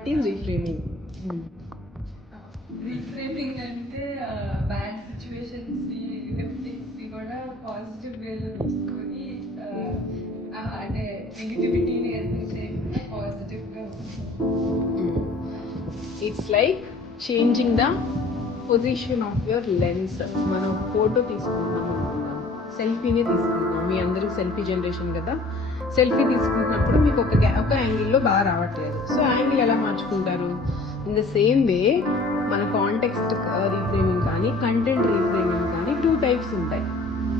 That is reframing. Reframing అంటే bad సిచ్యువేషన్స్ని నెగటివ్స్ని కూడా positive వేలో తీసుకొని అంటే నెగిటివిటీని అంటే పాజిటివ్గా. It's like changing the position of your lens. మనం ఫోటో తీసుకుంటున్నాం అనుకుంటాం, సెల్ఫీనే తీసుకుంటున్నాం. మీ అందరూ సెల్ఫీ జనరేషన్ కదా. సెల్ఫీ తీసుకుంటున్నప్పుడు మీకు ఒక యాంగిల్లో బాగా రావట్లేదు. సో యాంగిల్ ఎలా మార్చుకుంటారు? ఇన్ ద సేమ్ వే మన కాంటెక్స్ట్ రీఫ్రేమింగ్ కానీ కంటెంట్ రీఫ్రేమింగ్ కానీ 2 types ఉంటాయి.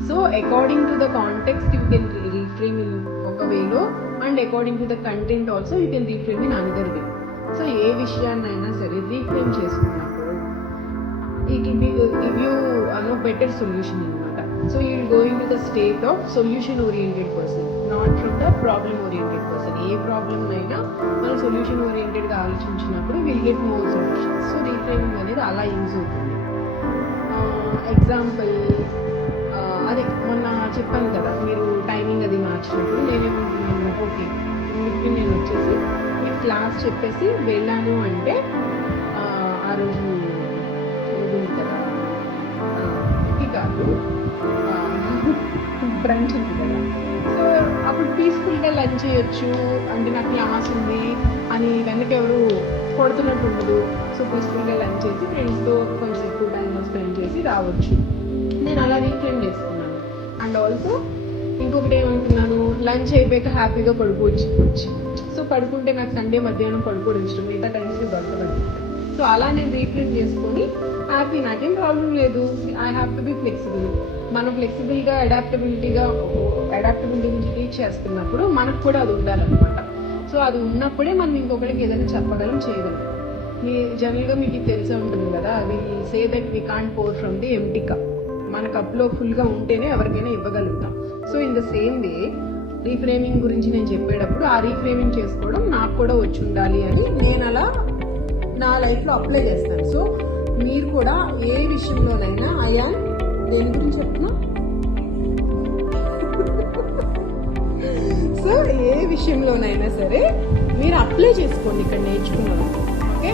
So according to the context you can reframe in ఒక వేలో, and according to the content also you can reframe in another way. So ఏ విషయాన్నైనా సరే reframe చేసుకున్నప్పుడు it will give you better solution అనమాట. So you will go into the state of solution oriented person, not from the problem oriented person. A problem అయినా మనం solution ఓరియంటెడ్గా ఆలోచించినప్పుడు will get more solutions. So reframing అనేది అలా use అవుతుంది. Example అదే మొన్న చెప్పాను కదా, మీరు టైమింగ్ అది మార్చినప్పుడు నేనేమంటున్నాను, ఓకే ఇప్పుడు నేను వచ్చేసి మీ క్లాస్ చెప్పేసి వెళ్ళాను అంటే ఆ రోజు కదా కాదు బ్రంచ్ ఉంది కదా. సో అప్పుడు పీస్ఫుల్గా లంచ్ చేయొచ్చు. అంటే నాకు క్లాస్ ఉంది అని వెనక ఎవరు కొడుతున్నట్టు ఉండదు. సో పీస్ఫుల్గా లంచ్ చేసి ఫ్రెండ్స్తో కొంచెం ఎక్కువ టైం స్పెండ్ చేసి రావచ్చు. నేను అలా రీఫ్రేమ్ చేసుకున్నాను. అండ్ ఆల్సో ఇంకొకటి ఏమంటున్నాను, లంచ్ అయిపోయాక హ్యాపీగా పడుకోవచ్చు. సో పడుకుంటే నాకు సండే మధ్యాహ్నం పడుకోవడం ఇష్టం, మిగతా టైమ్స్కి పడుకోవడం. సో అలా నేను రీఫ్రేమ్ చేసుకొని హ్యాపీ, నాకేం ప్రాబ్లం లేదు. I have to be flexible. మనం ఫ్లెక్సిబుల్గా అడాప్టబిలిటీ టీచ్ చేస్తున్నప్పుడు మనకు కూడా అది ఉండాలన్నమాట. సో అది ఉన్నప్పుడే మనం ఇంకొకరికి ఏదైనా చెప్పగలం, చేయగలం. జనరల్గా మీకు తెలిసే ఉంటుంది కదా, we say that we can't pour from the empty cup. మన కప్లో ఫుల్గా ఉంటేనే ఎవరికైనా ఇవ్వగలుగుతాం. So in the same way reframing గురించి నేను చెప్పేటప్పుడు ఆ రీఫ్రేమింగ్ చేసుకోవడం నాకు కూడా వచ్చి ఉండాలి అని నేను అలా నా లైఫ్లో అప్లై చేస్తాను. సో మీరు కూడా ఏ విషయంలోనైనా దేని గురించి చెప్తున్నా సో ఏ విషయంలోనైనా సరే మీరు అప్లై చేసుకోండి ఇక్కడ నేర్చుకున్నాను. ఓకే.